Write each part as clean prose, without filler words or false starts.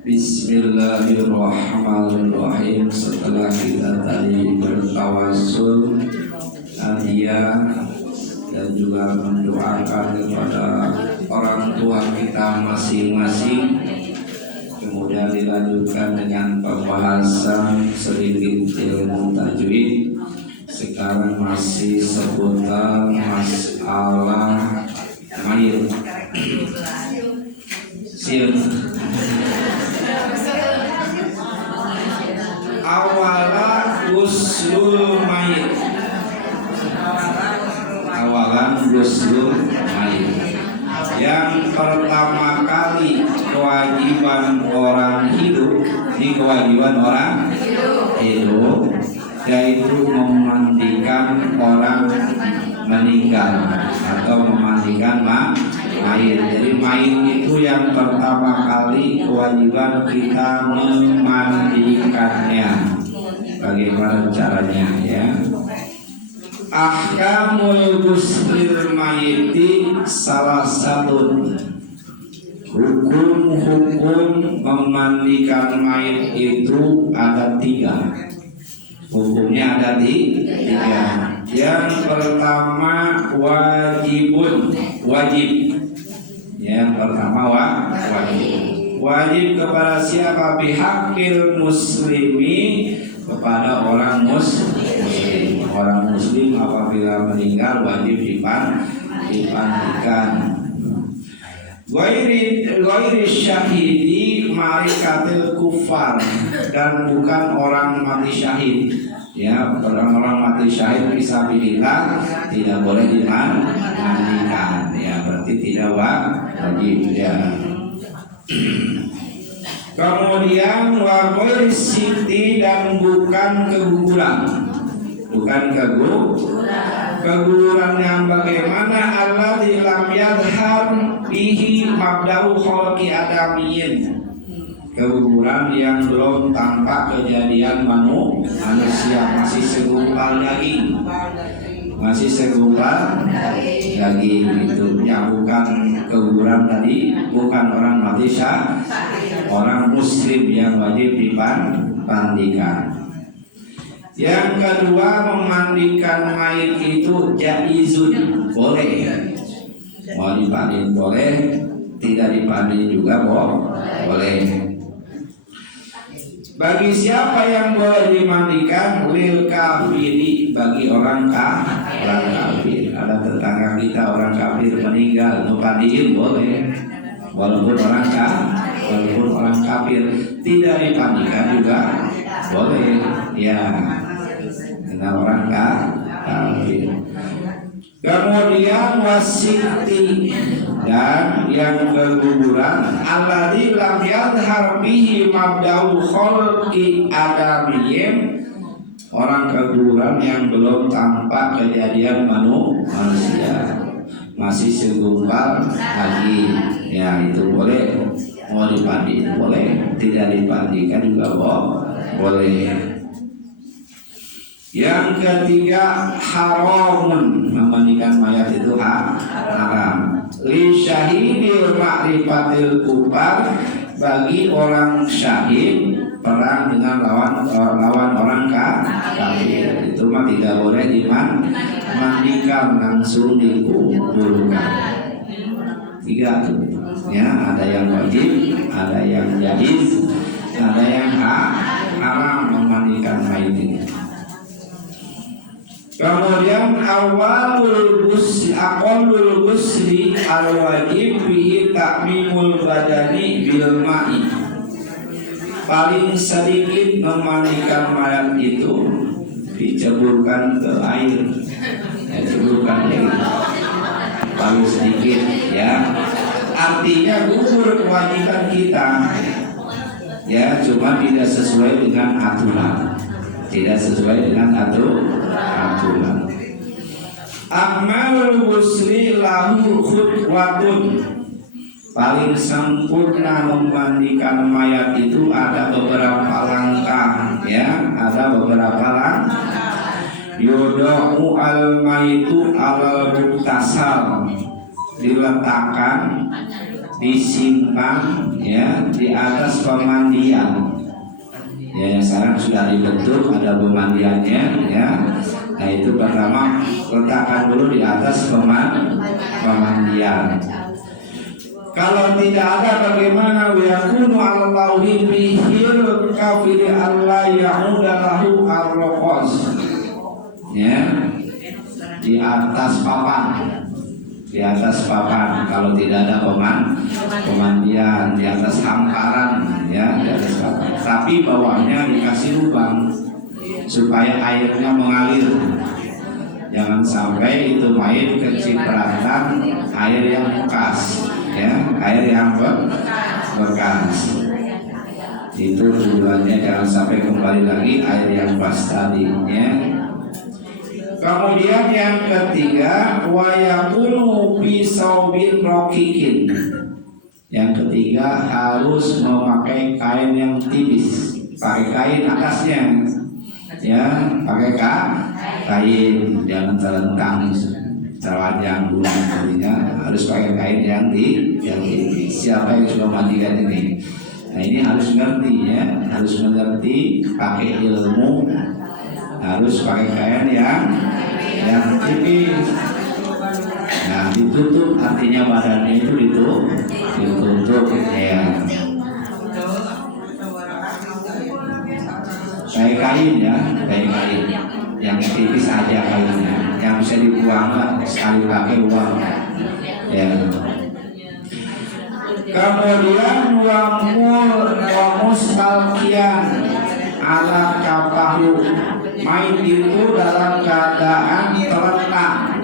Bismillahirrahmanirrahim. Setelah kita tadi bertawasul, hadiah dan juga mendoakan kepada orang tua kita masing-masing, kemudian dilanjutkan dengan pembahasan sedikit ilmu tajwid. Sekarang masih seputar masalah mayit. Awalan guslul mayit. Awalan guslul mayit. Yang pertama kali kewajiban orang hidup, ini kewajiban orang hidup, yaitu memandikan orang meninggal atau memandikan mayit. Jadi mayit itu yang pertama kali kewajiban kita memandikannya. Bagaimana caranya ya? Ahkamul ghuslir mayiti salah satu hukum memandikan mayit itu ada 3. Hukumnya ada 3. Yang pertama wajib. Yang pertama wajib kepada siapa? Bihaqil muslimi, kepada orang muslim. Orang muslim apabila meninggal wajib dipandikan. Ghairi syahidi marikatil kufar, dan bukan orang mati syahid. Ya, orang-orang mati syahid fisabilillah tidak boleh dimandikan. Ya, berarti tidak wajib ya. Kemudian wa ghairi siti, dan bukan keguguran. Bukan keguguran yang bagaimana? Alladzi lam yadhhar bihi mabda'u khalqi adamiyyin. Keguguran yang belum tampak kejadian manusia, masih segumpal daging. Itu yang bukan keguguran tadi, bukan orang mati syahid, orang muslim yang wajib dipandikan. Yang kedua, memandikan mayit itu jaizun, boleh. Mau dipandikan boleh, tidak dipandikan juga boleh. Bagi siapa yang boleh dimandikan? Lil kafiri, bagi orang kafir. Ada tetangga kita orang kafir meninggal, dipandikan boleh. Walaupun orang kafir, tidak dipandikan juga boleh. Ya, karena orang kafir. Kemudian wasiti, dan yang keguguran alladzi lam yadhhar bihi mabda'u khalqi adamiyyin, orang keguguran yang belum tampak kejadian manusia, masih segumpal lagi. Ya, itu boleh. Mau dipandikan boleh, tidak dipandikan juga boleh. Yang ketiga, haramun, memandikan mayat itu haram. Li syahidil ma'rifatil kufar, bagi orang syahid perang dengan lawan orang kafir, itu mah tidak boleh dimandikan, langsung dikuburkan. 3 ya, ada yang wajib, ada yang jaiz, ada yang haram memandikan mayat ini. Kemudian aqallul ghusli al-wajib bihi ta'mimul badani bil ma'i. Paling sedikit memandikan mayat itu diceburkan ke air. Ceburkan paling sedikit ya. Artinya gugur kewajiban kita. Ya, cuma tidak sesuai dengan aturan. Amalul ghusli lahu khutwatun, paling sempurna memandikan mayat itu ada beberapa langkah ya, ada beberapa langkah. Yudau al maitu al muktasal, diletakkan, disimpan ya di atas atas pemandian. Ya, yang sekarang sudah dibentuk ada pemandiannya, ya. Nah itu pertama letakkan dulu di atas pemandian. Kalau tidak ada bagaimana yakunu Allahi bihil kafir Allah ya'uda lahu ar-raqas. Ya. Di atas papan. Di atas papan kalau tidak ada pemandian, di atas hamparan, ya, di atas papan. Tapi bawahnya dikasih lubang supaya airnya mengalir. Jangan sampai itu main kecipratan air yang bekas, ya, air yang bekas. Itu tujuannya, jangan sampai kembali lagi air yang pas tadinya. Kemudian yang ketiga, wa yakunu bisawbin raqiqin. Yang ketiga harus memakai kain yang tipis, pakai kain atasnya, ya, pakai kain, jangan terentang telanjang dulu, artinya harus pakai kain yang tipis. Siapa yang sudah mandikan ini? Nah ini harus ngerti, ya, harus mengerti, pakai ilmu, harus pakai kain yang tipis. Nah ditutup, artinya badannya itu ditutup, ya. Kayak kain, ya, kayak kain yang tipis aja kainnya, yang bisa dibuang sekali pakai buang, ya. Kemudian wa mustalqiyan ala kafahu, main itu dalam keadaan terlentang,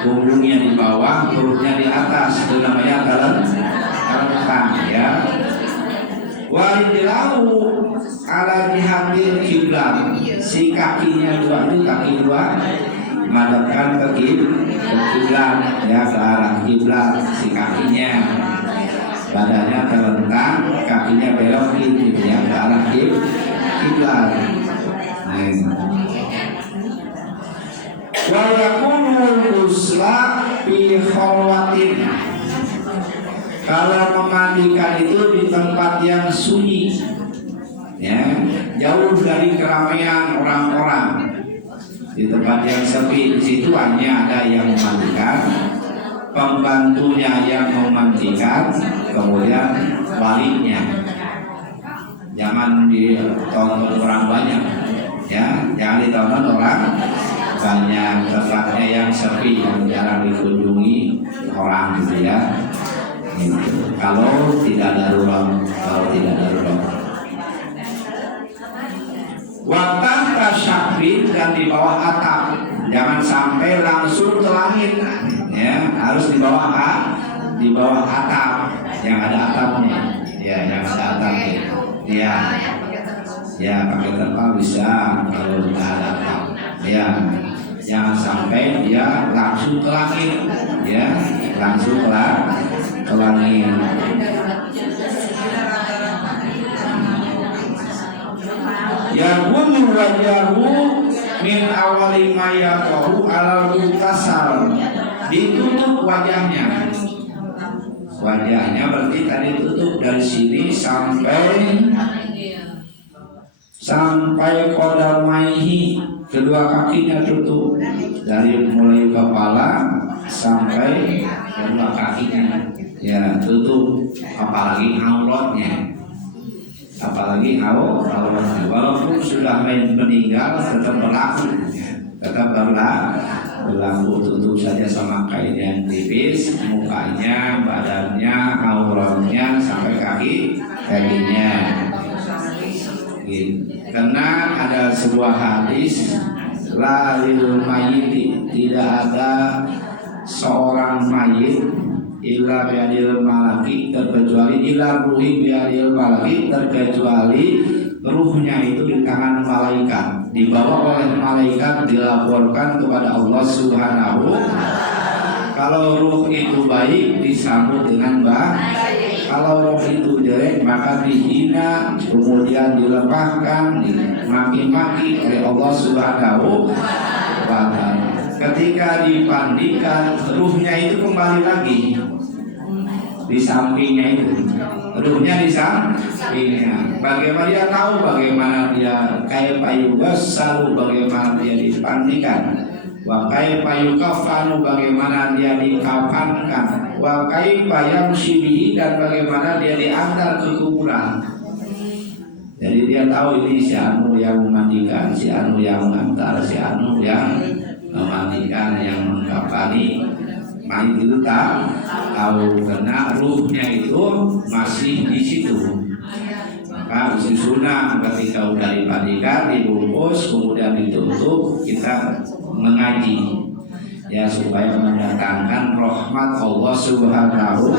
punggungnya di bawah, perutnya di atas, itu namanya terlentang, ya. Warijlahu ala jihatil kiblat, si kakinya kaki dua madepkan ke kiblat, ya, ke arah kiblat si kakinya. Badannya terlentang, kakinya belok gitu, ya, ke arah kiblat. Wa yakunu ghusla fi khalwatin. Kalau memandikan itu di tempat yang sunyi, ya, jauh dari keramaian orang-orang, di tempat yang sepi. Di situ hanya ada yang memandikan, pembantunya yang memandikan, kemudian walinya. Jangan ditonton orang banyak, ya, jangan ditonton orang banyak. Tempatnya yang sepi, yang jarang dikunjungi orang, gitu, ya. Kalau tidak darurat, Waktan tasyafin, dan di bawah atap, jangan sampai langsung ke langit, ya, harus di bawah atap yang ada atapnya, ya, yang ada atapnya, ya, ya, pakai terpal bisa kalau tidak ada atap, ya. Jangan sampai dia langsung ke langit, ya, langsung ke langit. Yakunu wajahu min awali ma yaqahu alal mutasal, ditutup wajahnya. Wajahnya berarti tadi tutup dari sini sampai qadamaihi, kedua kakinya tutup, dari mulai kepala sampai kedua kakinya, ya, tutup, apalagi auratnya. Walaupun sudah meninggal tetap berlaku, tutup saja sama kain yang tipis, mukanya, badannya, auratnya sampai kakinya. Karena ada sebuah hadis, la lil mayyit, tidak ada seorang mayit illa biadil malaki, terkecuali illa ruhi biadil malaki, terkecuali ruhnya itu di tangan malaikat, dibawa oleh malaikat, dilaporkan kepada Allah Subhanahu. Kalau ruh itu baik disambut dengan baik, kalau roh itu jelek maka dihina, kemudian dilepaskan, dimaki-maki oleh Allah Subhanahu wa ta'ala. Ketika dipandikan, ruhnya itu kembali lagi di sampingnya itu, ruhnya di sampingnya. Bagaimana dia tahu bagaimana dia kayak payugas selalu bagaimana dia dipandikan, wa kaifa yukafanu bagaimana dia dikafankan, wa kaifa yamshihi dan bagaimana dia diantar ke kuburan. Jadi dia tahu ini si anu yang memandikan, si anu yang mengantar, si anu yang memandikan, yang mengkafani. Mayit itu tahu karena ruhnya itu masih di situ. Maka sunnah ketika udah dipandikan, dibungkus, kemudian ditutup, kita mengaji ya supaya mendatangkan rahmat Allah Subhanahu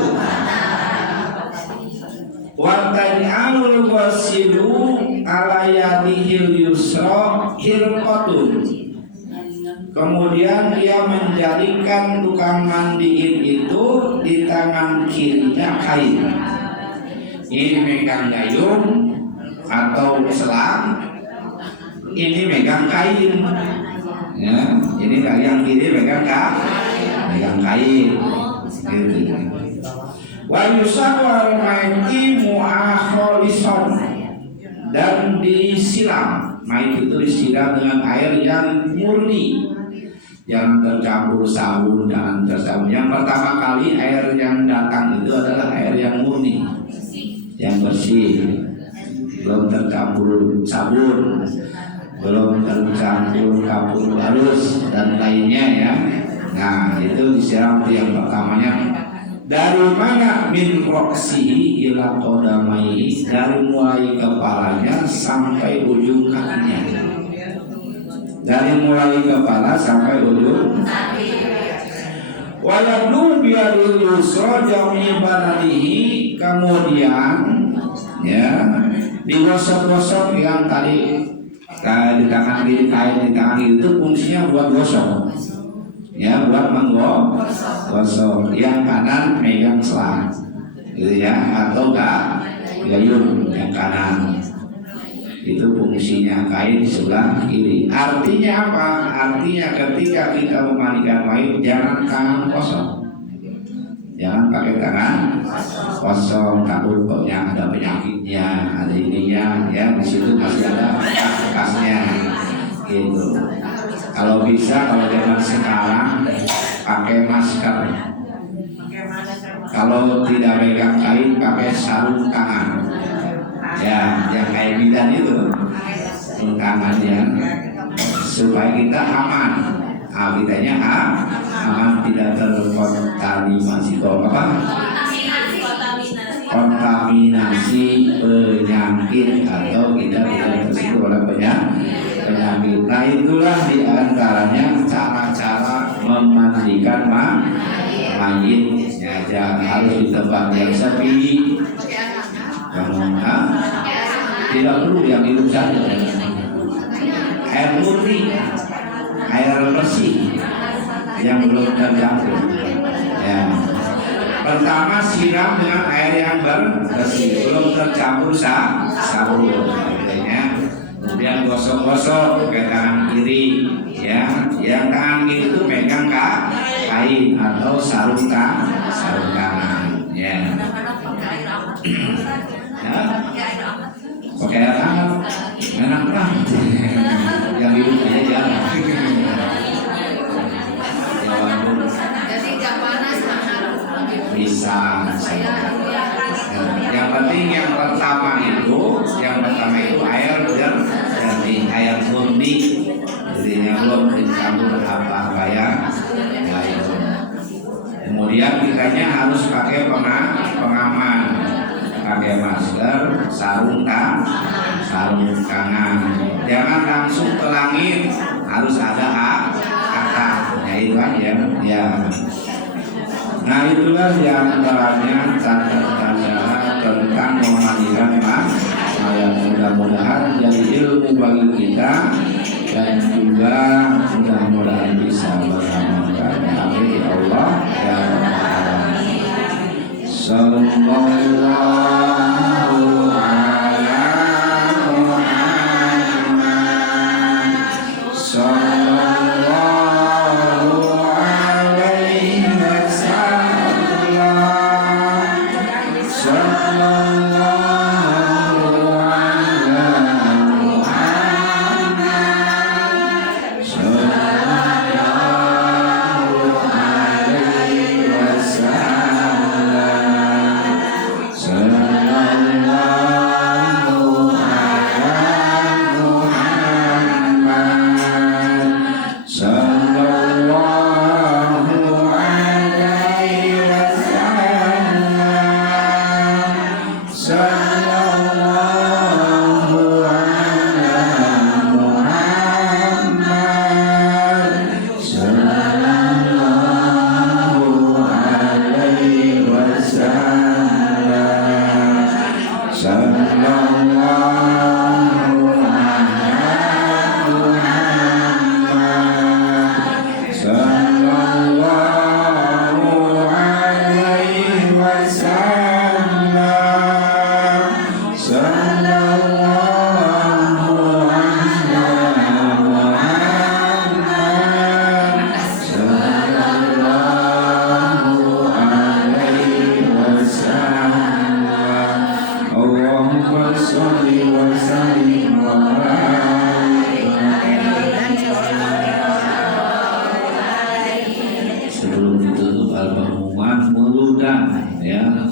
wa ta'ala. Wasilu ala yadihil yusra hirqatun. Kemudian dia menjadikan tukang mandiin itu di tangan kirinya kain. Ini megang gayung atau selang, ini megang kain. Ya, ini yang kiri megang kain. Gitu. Wa yusawwar maiti mu'akholisan dan disiram. Mayit itu disiram dengan air yang murni, yang tercampur sabun dan tersabun. Yang pertama kali air yang datang itu adalah air yang murni, yang bersih, belum tercampur sabun, belum tercampur kapur halus dan lainnya ya. Nah itu disiram itu yang pertamanya. Dari mana? Min roksihi ila qodamaihi, dari mulai kepalanya sampai ujung kakinya. Dari mulai kepala sampai ujung. Waladlu biadil yusra jami badanihi, kemudian ya digosok-gosok yang tadi di tangan kiri kain, di tangan kiri itu fungsinya buat gosok. Ya buat menggosok. Yang kanan megang selang gitu ya, atau gayung yang kanan. Itu fungsinya kain sebelah kiri. Artinya apa? Artinya ketika kita memandikan mayit jangan tangan kosong. Jangan pakai tangan kosong, takut pokoknya ada penyakitnya, ada ininya ya, di situ masih ada bekas-bekasnya gitu. Kalau bisa, kalau zaman sekarang pakai masker. Kalau tidak pegang kain, pakai sarung tangan. Ya, yang kayak bidan itu, sarung tangan ya, supaya kita aman. Kitanya aman, tidak terkontaminasi kontaminasi penyakit, atau kita tidak tersentuh oleh penyakit. Nah itulah diantaranya cara-cara memandikan mayit ya, harus di tempat yang sepi, tidak perlu yang hidup saja, air murni, air bersih yang belum tercampur ya. Pertama siram dengan air yang bersih, belum tercampur sabun ya. Kemudian gosok-gosok ke tangan kiri ya, yang tangan kiri itu megang kain atau sarung tangan ya. Pakai air hangat enak banget yang hidupnya jarang. Bisa. Yang penting yang pertama itu air dari air murni, jadinya belum dicampur apa-apa ya. Kemudian kitanya harus pakai pengaman, pakai masker, sarung tangan. Jangan langsung ke langit, harus ada akar. Ya itu aja ya. Nah itulah diantaranya tanda-tanda tentang memandikan mayat. Mudah-mudahan jadi ilmu bagi kita dan juga mudah-mudahan bisa beramalkan. Amin Allah ya Rabbal Alamin. Sallallahu ala Muhammad. Sallallahu alaihi wasallam.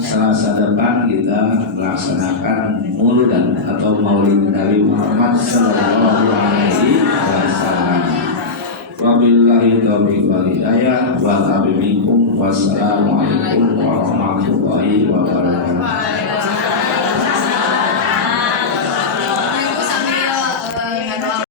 Selasa depan kita melaksanakan Maulidan atau Maulid Nabi Muhammad Sallallahu Alaihi Wasallam. Wabillahi taufiq wal hidayah wa bikum. Wassalamualaikum warahmatullahi wabarakatuh.